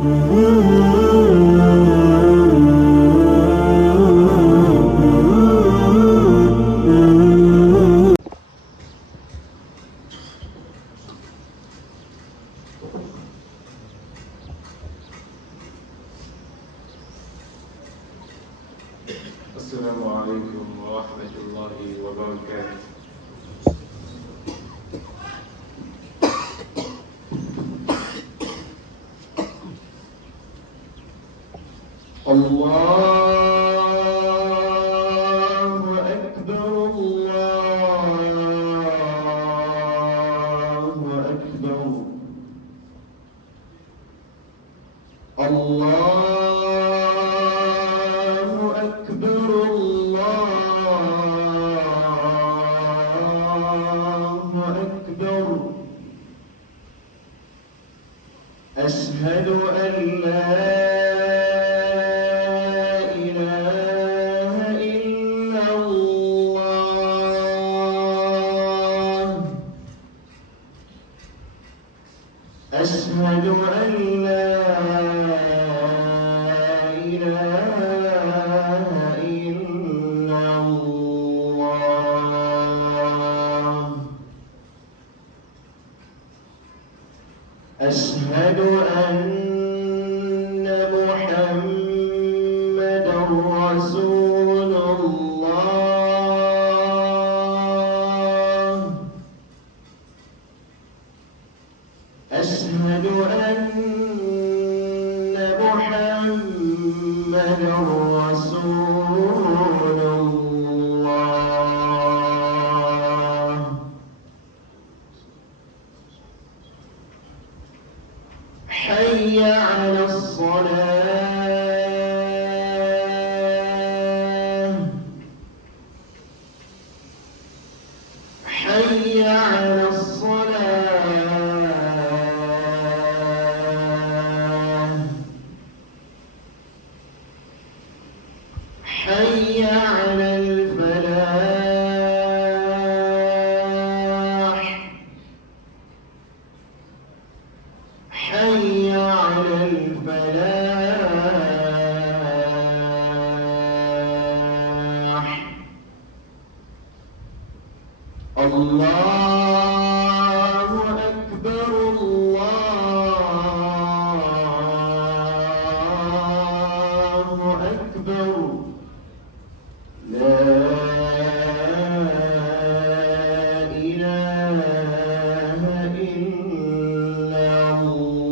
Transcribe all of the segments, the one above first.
السلام عليكم ورحمة الله وبركاته. الله أكبر الله أكبر الله أكبر الله أكبر أشهد أن لا إله إلا الله أشهد أن لا إله إلا الله أشهد أن محمدًا رسول الله أشهد أن محمدًا رسول الله حي على الصلاة حي على الصلاة حي على الفلاح حي على الفلاح الله أكبر الله أكبر لا إله إلا الله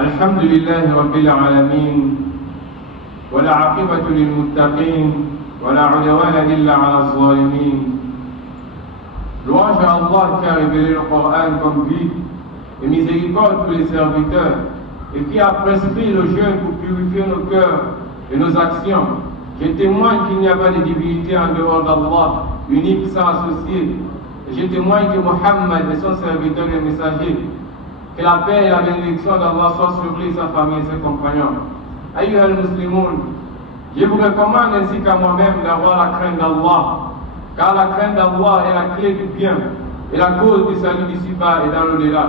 الحمد لله رب العالمين والعاقبة للمتقين ولا عدوان إلا على الظالمين. Louange à Allah qui a révélé le Coran comme guide et miséricorde pour les serviteurs et qui a prescrit le jeûne pour purifier nos cœurs et nos actions. Je témoigne qu'il n'y a pas de divinité en dehors d'Allah, unique sans associé. Et je témoigne que Mohammed est son serviteur et messager. Que la paix et la bénédiction d'Allah soient sur lui, sa famille et ses compagnons. Ayyuha al-Muslimoun, je vous recommande ainsi qu'à moi-même d'avoir la crainte d'Allah, car la crainte d'Allah est la clé du bien et la cause du salut d'ici-bas et dans l'au-delà.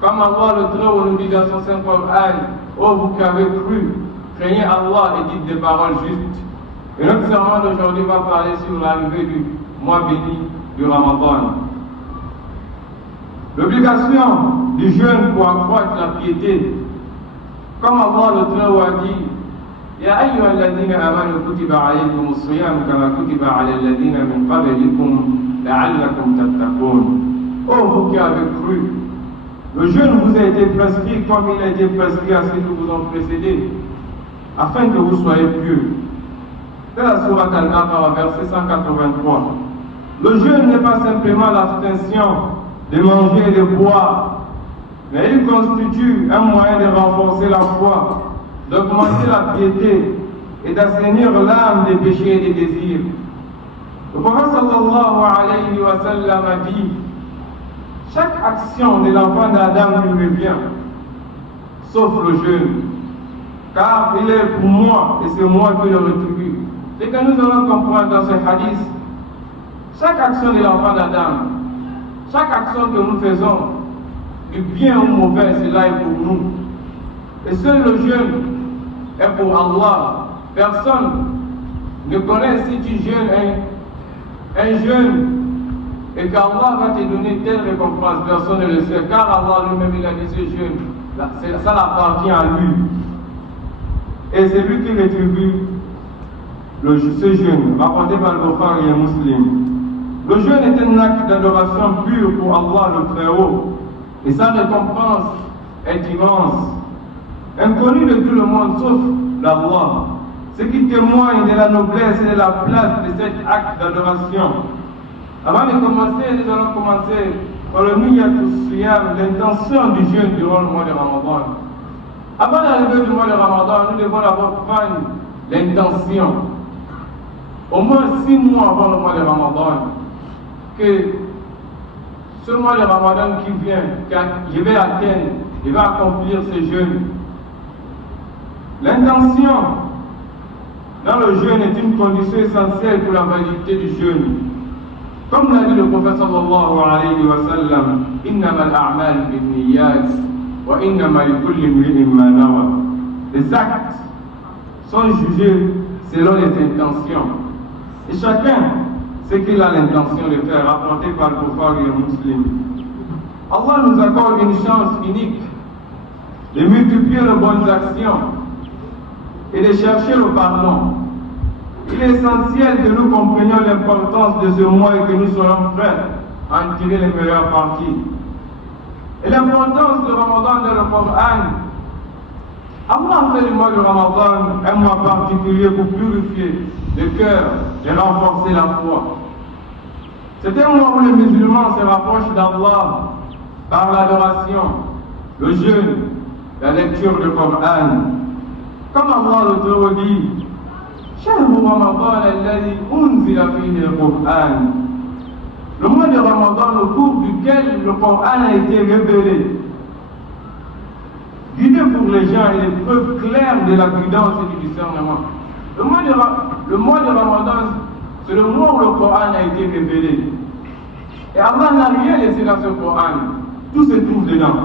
Comme Allah le Très-Haut nous dit dans son Saint Coran, ô vous qui avez cru, craignez Allah et dites des paroles justes. Et notre sermon d'aujourd'hui va parler sur l'arrivée du mois béni du Ramadan. L'obligation du jeûne pour accroître la piété. Comme Allah le Très-Haut a dit, يا أيها الذين آمنوا كتب عليكم الصيام كما كتب على الذين من قبلكم لعلكم تتقون. Ô vous qui avez cru, le jeûne vous a été prescrit comme il a été prescrit à ceux qui vous ont précédés, afin que vous soyez pieux. C'est la sourate Al-Baqarah, verset 183. Le jeûne n'est pas simplement l'abstention de manger et de boire, mais il constitue un moyen de renforcer la foi, d'augmenter la piété et d'assainir l'âme des péchés et des désirs. Le prophète sallallahu alayhi wa sallam a dit: chaque action de l'enfant d'Adam lui revient, sauf le jeûne. car il est pour moi et c'est moi qui le rétribue. C'est que nous allons comprendre dans ce hadith, chaque action de l'enfant d'Adam, chaque action que nous faisons, du bien ou mauvais, cela est pour nous. Et seul le jeûne est pour Allah. Personne ne connaît si tu jeûnes un jeûne et qu'Allah va te donner telle récompense. Personne ne le sait, car Allah lui-même il a dit ce jeûne, ça appartient à lui. Et c'est lui qui rétribue ce jeûne, rapporté par le Bukhari et Muslim. Le jeûne est un acte d'adoration pure pour Allah le Très-Haut. Et sa récompense est immense. Inconnu de tout le monde sauf d'Allah. Ce qui témoigne de la noblesse et de la place de cet acte d'adoration. Avant de commencer, nous allons commencer par le Niyatus Siyam, l'intention du jeûne durant le mois de Ramadan. Avant l'arrivée du mois de Ramadan, nous devons d'abord prendre l'intention. Au moins 6 mois avant le mois de Ramadan, que ce mois de Ramadan qui vient, je vais atteindre, je vais accomplir ce jeûne. L'intention dans le jeûne est une condition essentielle pour la validité du jeûne. Comme l'a dit le prophète sallallahu alayhi wa sallam, innama al-a'mal bin-niyyat wa innama likulli imri'in ma nawa. Les actes sont jugés selon les intentions. Et chacun sait qu'il a l'intention de faire, rapporté par le Bukhari et Muslim. Allah nous accorde une chance unique de multiplier les bonnes actions et de chercher le pardon. Il est essentiel que nous comprenions l'importance de ce mois et que nous soyons prêts à en tirer les meilleures parties. Et l'importance de Ramadan dans le Coran. Allah a fait le mois de Ramadan un mois particulier pour purifier le cœur et renforcer la foi. C'est un mois où les musulmans se rapprochent d'Allah par l'adoration, le jeûne, la lecture du Coran. Comme Allah le Très-Haut dit, شهر رمضان الذي أنزل فيه القرآن. Le mois de Ramadan, au cours duquel le Coran a été révélé, guidé pour les gens et les preuves claires de la guidance et du discernement. Le mois de Ramadan, c'est le mois où le Coran a été révélé. Et Allah n'a rien laissé dans ce Coran. Tout se trouve dedans.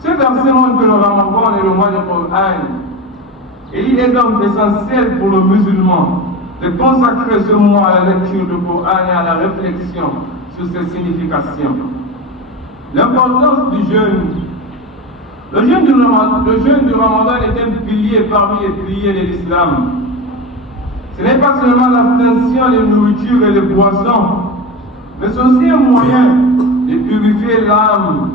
Ce verset montre que le Ramadan est le mois du Coran. Et il est donc essentiel pour le musulman de consacrer ce mois à la lecture du Coran et à la réflexion sur ses significations. L'importance du jeûne. Le jeûne du Ramadan est un pilier parmi les piliers de l'islam. Ce n'est pas seulement l'abstention de nourriture et de boissons, mais c'est aussi un moyen de purifier l'âme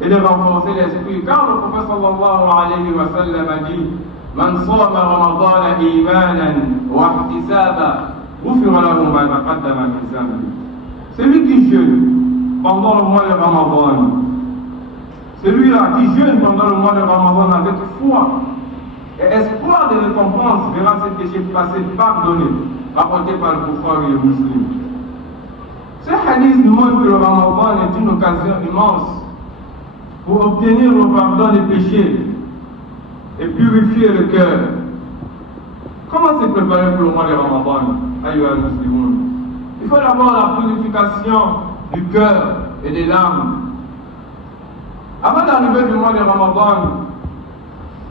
et de renforcer l'esprit. Car le prophète sallallahu alayhi wa sallam a dit, من صام رمضان إيمانا واحتسابا غفر له ما تقدم من ذنبه. Celui qui jeûne pendant le mois de Ramadan, celui-là qui jeûne pendant le mois de Ramadan avec foi et espoir de récompense verra ses péchés passés pardonnés, rapporté par le Bukhari et le Muslim. Ce hadith nous montre que le Ramadan est une occasion immense pour obtenir le pardon des péchés et purifier le cœur. Comment se préparer pour le mois de Ramadan? Ayyuha al-Muslimun. Il faut d'abord la purification du cœur et des l'âme. Avant l'arrivée du mois de Ramadan,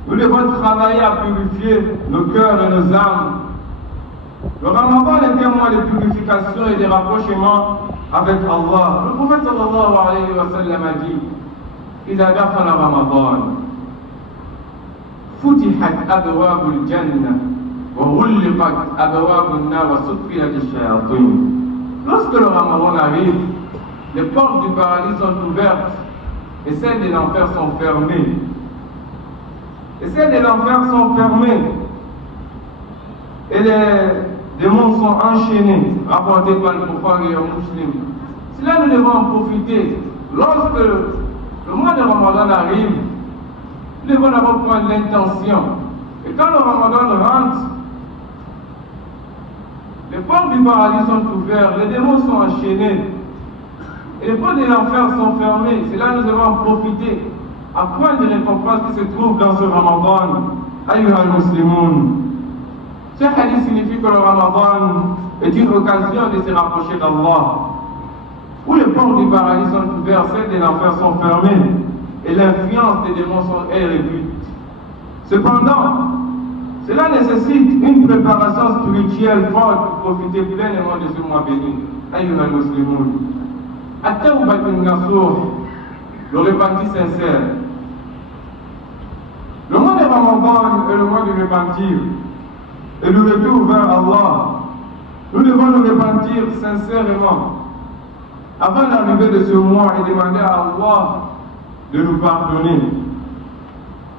nous devons travailler à purifier nos cœurs et nos âmes. Le Ramadan est un mois de purification et de rapprochement avec Allah. Le prophète sallallahu alayhi wa sallam a dit, إذا دخل رمضان فتحت أبواب الجنة وغلقت أبواب النار وسفلت الشياطين. Lorsque le Ramadan arrive, les portes du paradis sont ouvertes et celles de l'enfer sont fermées. Et celles de l'enfer sont fermées. Et les démons sont enchaînés, rapportés par le Bukhari et le Muslim. C'est là que nous devons en profiter. Lorsque le mois de Ramadan arrive, nous devons d'abord prendre l'intention. Et quand le Ramadan rentre, les portes du paradis sont ouvertes, les démons sont enchaînés, et les portes de l'enfer sont fermées. C'est là que nous devons en profiter, à prendre les récompenses qui se trouvent dans ce Ramadan. Ayyuha al-Muslimun, ce hadith signifie que le Ramadan est une occasion de se rapprocher d'Allah, où les portes du paradis sont ouvertes, celles de l'enfer sont fermées, et l'influence des démons est réduite. Cependant, cela nécessite une préparation spirituelle forte pour profiter pleinement de ce mois béni. Ayyuha al-Muslimun, at-tawbatun nasuh, le repenti sincère. Le mois de Ramadan est le mois du repentir et du retour vers Allah. Nous devons nous repentir sincèrement avant l'arrivée de ce mois et demander à Allah de nous pardonner.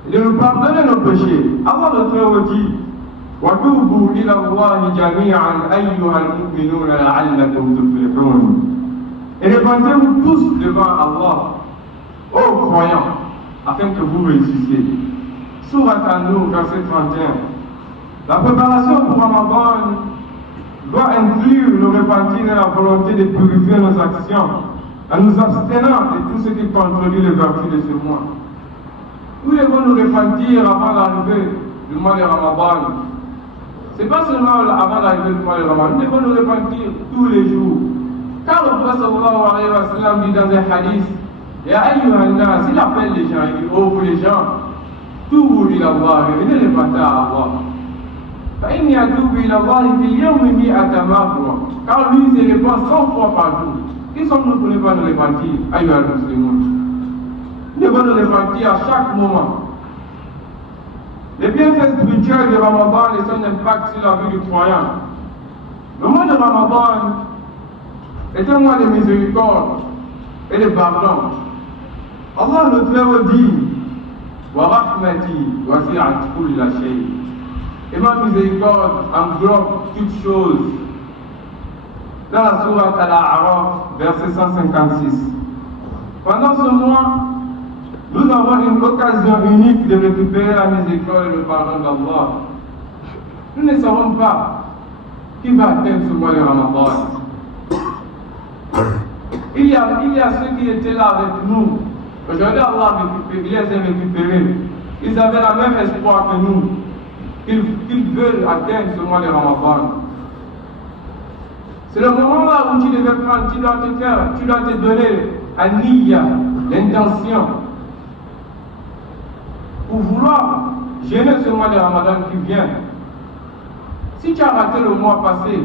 Et de nous pardonner nos péchés. Allah le Très-Haut dit وَتُوبُوا إِلَى اللَّهِ جَمِيعًا أَيُّهَا الْمُؤْمِنُونَ لَعَلَّكُمْ تُفْلِحُونَ. Et repentez-vous tous devant Allah, ô croyants, afin que vous réussissiez. Sourate An-Nur, verset 31. La préparation pour Ramadan doit inclure le repentir et la volonté de purifier nos actions en nous abstenant de tout ce qui contredit les vertus de ce mois. Nous devons nous repentir avant l'arrivée du mois de Ramadan. Ce n'est pas seulement avant l'arrivée du mois de Ramadan, nous devons nous repentir tous les jours. Car le prophète sallallahu alayhi wa sallam dit dans un hadith, Ya ayyuhan nas, il appelle les gens, il dit, oh vous les gens, توبوا إلى الله من الفتاة الله فإني أتوب إلى الله في يوم 100 مرة. Car lui se répand 100 fois par jour. Qui sommes-nous pour ne pas nous repentir? Ayyuha al-Muslimun, nous devons nous repentir à chaque moment. Les bienfaits spirituels de Ramadan et son impact sur la vie du croyant. Le mois de Ramadan est un mois de miséricorde et de pardon. Allah le Très-Haut dit وَرَحْمَتِي وَسِعَتْ كُلَّ شَيْءٍ. Et ma miséricorde englobe toutes choses. Dans la sourate Al-A'raf, verset 156. Pendant ce mois, nous avons une occasion unique de récupérer la miséricorde et le pardon d'Allah. Nous ne savons pas qui va atteindre ce mois de Ramadan. Il y a ceux qui étaient là avec nous. Aujourd'hui, Allah les a récupérés. Ils avaient la même espoir que nous, qu'ils veulent atteindre ce mois de Ramadan. C'est le moment là où tu devais prendre, tu dois te donner à Niyya, l'intention, pour vouloir gêner ce mois de Ramadan qui vient. Si tu as raté le mois passé,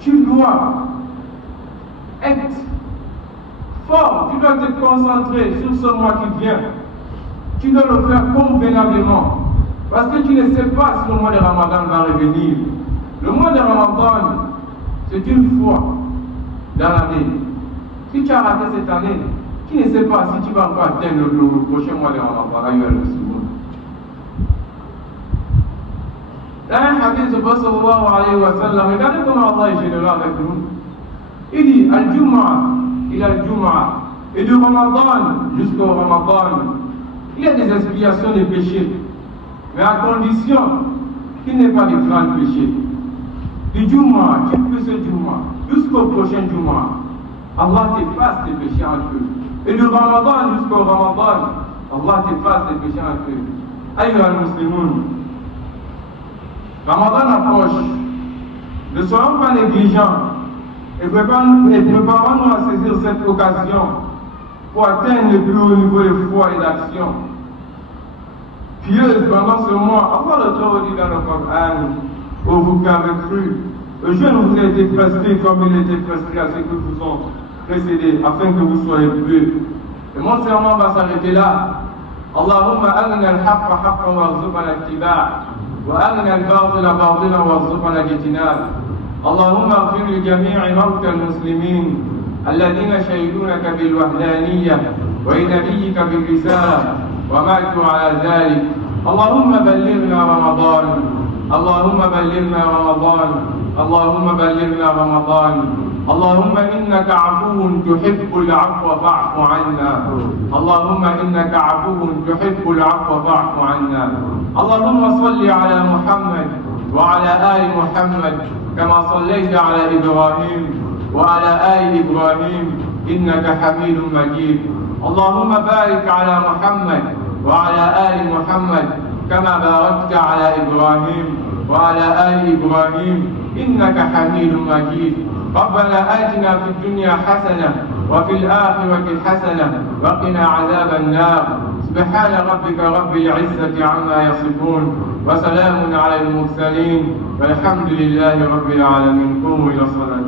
tu dois être fort, tu dois te concentrer sur ce mois qui vient. Tu dois le faire convenablement. Parce que tu ne sais pas si le mois de Ramadan va revenir. Le mois de Ramadan, c'est une fois dans l'année. Si tu as raté cette année, tu ne sais pas si tu vas encore atteindre le prochain mois de Ramadan. Dans un hadith de Prophète sallallahu alayhi wa sallam, regardez comment Allah est généreux avec nous. Il dit Al-Jum'a ila Al-Jum'a, et du Ramadan jusqu'au Ramadan, il y a des expiations des péchés, mais à condition qu'il n'y ait pas de grands péchés. Du Jum'a, tu peux ce Jum'a, jusqu'au prochain Jum'a, Allah t'efface tes péchés en feu. Et du Ramadan jusqu'au Ramadan, Allah t'efface tes péchés en feu. Ayyuha al-Muslimun, Ramadan approche. Ne soyons pas négligents et préparons-nous à saisir cette occasion pour atteindre le plus haut niveau de foi et d'action. Pieuse pendant ce mois, Allah le Très-Haut dit dans le Coran, ô vous qui avez cru, le jeûne vous a été prescrit comme il était prescrit à ceux qui vous ont précédés, afin que vous soyez pieux. Et mon serment va s'arrêter là. Allahumma arina al-haqqa haqqan warzuqna al-ittiba' wa arina al-batila batilan warzuqna al-ijtinab. اللهم اغفر لجميع موتى المسلمين الذين شهدونك بالوحدانية ولنبيك بالرسالة وماتوا على ذلك. اللهم بلغنا رمضان، اللهم بلغنا رمضان، اللهم بلغنا رمضان. اللهم إنك عفو تحب العفو فاعف عنا. اللهم إنك عفو تحب العفو فاعف عنا. اللهم صل على محمد وعلى آل محمد كما صليت على إبراهيم وعلى آل إبراهيم إنك حميد مجيد. اللهم بارك على محمد وعلى آل محمد كما باركت على إبراهيم وعلى آل إبراهيم إنك حميد مجيد. ربنا آتنا في الدنيا حسنة وفي الآخرة حسنة وقنا عذاب النار. سبحان ربك رب العزة عما يصفون وسلام على المرسلين والحمد لله رب العالمين. قوموا إلى الصلاة.